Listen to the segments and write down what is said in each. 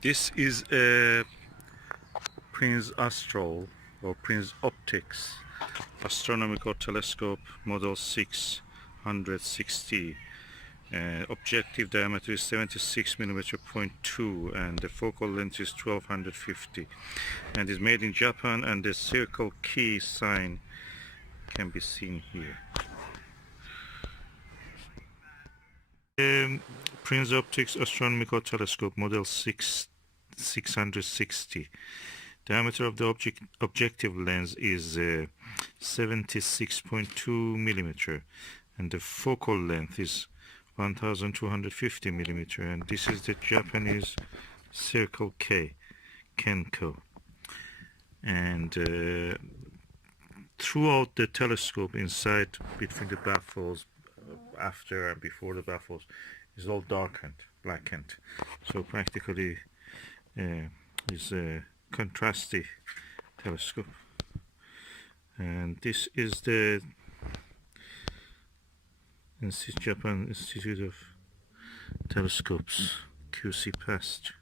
This is a Prinz Astro or Prinz Optics astronomical telescope model 660. Objective diameter is 76mm.2 and the focal length is 1250 and is made in Japan, and the circle key sign can be seen here. Prinz Optics astronomical telescope model 660. Diameter of the objective lens is 76.2mm and the focal length is 1250mm, and this is the Japanese circle K, Kenko. And throughout the telescope, inside between the baffles, after and before the baffles, is all darkened, blackened. So practically is a contrasty telescope. And this is the Japan Institute of Telescopes QC Past.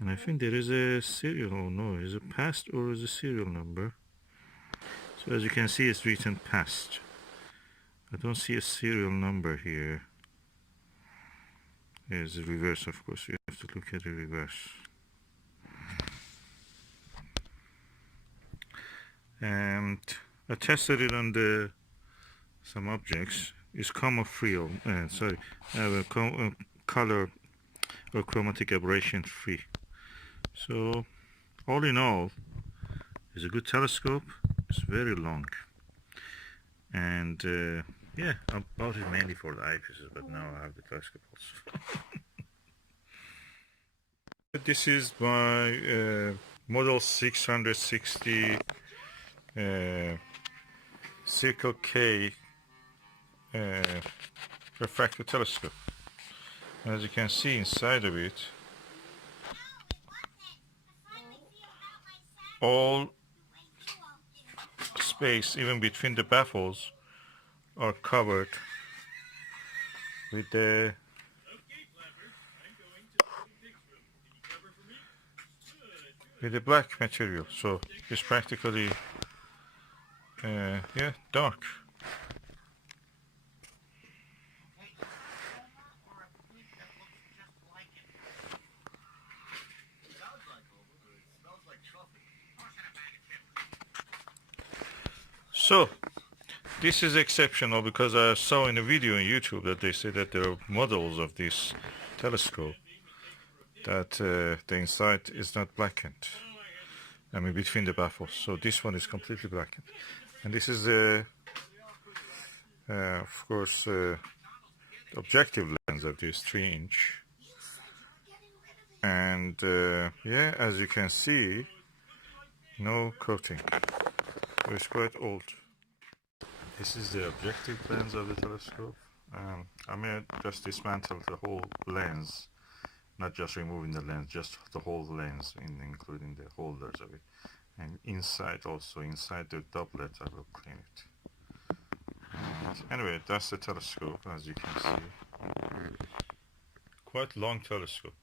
And I think there is a serial, oh no, is it past or is it a serial number? So as you can see, it's written past. I don't see a serial number here. There's the reverse, of course. You have to look at the reverse. And I tested it on some objects. It's color or chromatic aberration free. So all in all, it's a good telescope. It's very long, and yeah, I bought it mainly for the eyepieces, but now I have the telescope also. This is my model 660 Circle K refractor telescope. As you can see inside of it, all space, even between the baffles, are covered with the black material. So it's practically yeah, dark. So this is exceptional because I saw in a video on YouTube that they say that there are models of this telescope that the inside is not blackened. I mean, between the baffles. So this one is completely blackened, and this is of course the objective lens of this 3-inch. And yeah, as you can see, no coating. So it's quite old. This is the objective lens of the telescope. I mean, just dismantle the whole lens, not just removing the lens, just the whole lens, including the holders of it. And inside also, inside the doublet, I will clean it. And anyway, that's the telescope, as you can see. Quite long telescope.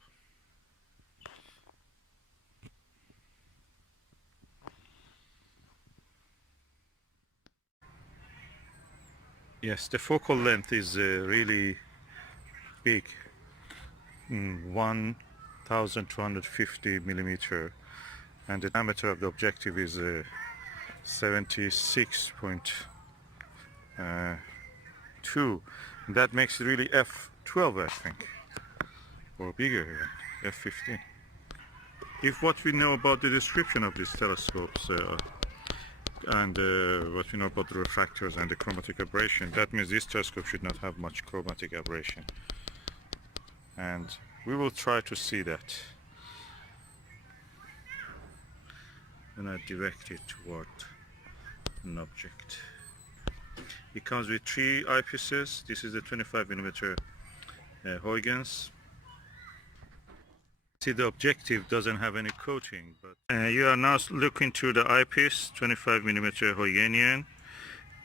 Yes, the focal length is really big, 1250mm, and the diameter of the objective is 76.2. That makes it really f12, I think, or bigger, f15. If what we know about the description of these telescopes and what we know about the refractors and the chromatic aberration, that means this telescope should not have much chromatic aberration, and we will try to see that when I direct it toward an object. It comes with 3 eyepieces. This is the 25mm Huygens. See, the objective doesn't have any coating, but you are now looking through the eyepiece, 25mm Huygenian.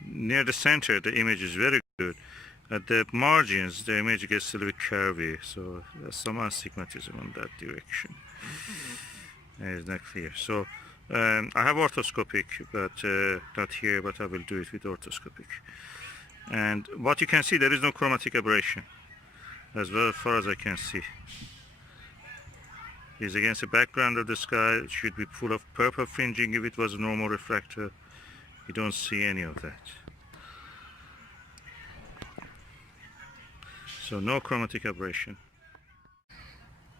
Near the center, the image is very good, At the margins, the image gets a little bit curvy, so there's some astigmatism in that direction. It's not clear. So I have orthoscopic, but not here, but I will do it with orthoscopic. And what you can see, there is no chromatic aberration, as well as far as I can see. It's against the background of the sky. It should be full of purple fringing if it was a normal refractor. You don't see any of that. So no chromatic aberration.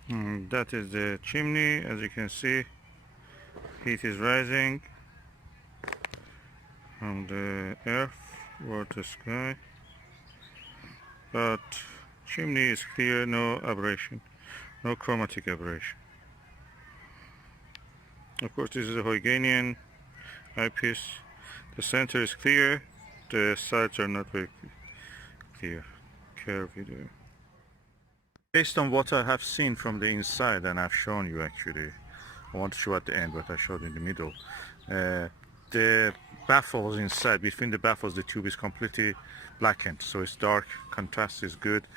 That is the chimney. As you can see, heat is rising from the earth toward the sky, but chimney is clear, no aberration, no chromatic aberration. Of course, this is a Huygens eyepiece. The center is clear, the sides are not very clear, curvy there. Based on what I have seen from the inside, and I've shown you actually, I want to show at the end, but I showed in the middle. The baffles inside, between the baffles, the tube is completely blackened, so it's dark, contrast is good.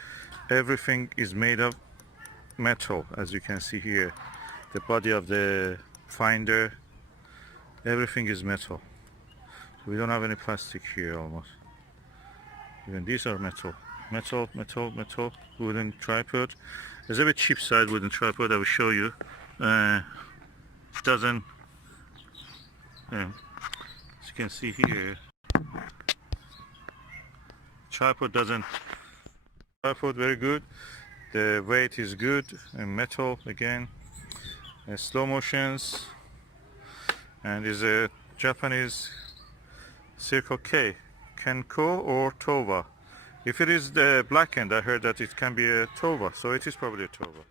Everything is made of metal, as you can see here. The body of the finder, everything is metal. So we don't have any plastic here almost. Even these are metal. Metal, metal, metal, wooden tripod. There's a bit cheap side wooden tripod I will show you. It doesn't, as you can see here, tripod very good. The weight is good, and metal again. Slow motions, and is a Japanese Circle K, Kenko or Towa. If it is the blackened, I heard that it can be a Towa, so it is probably a Towa.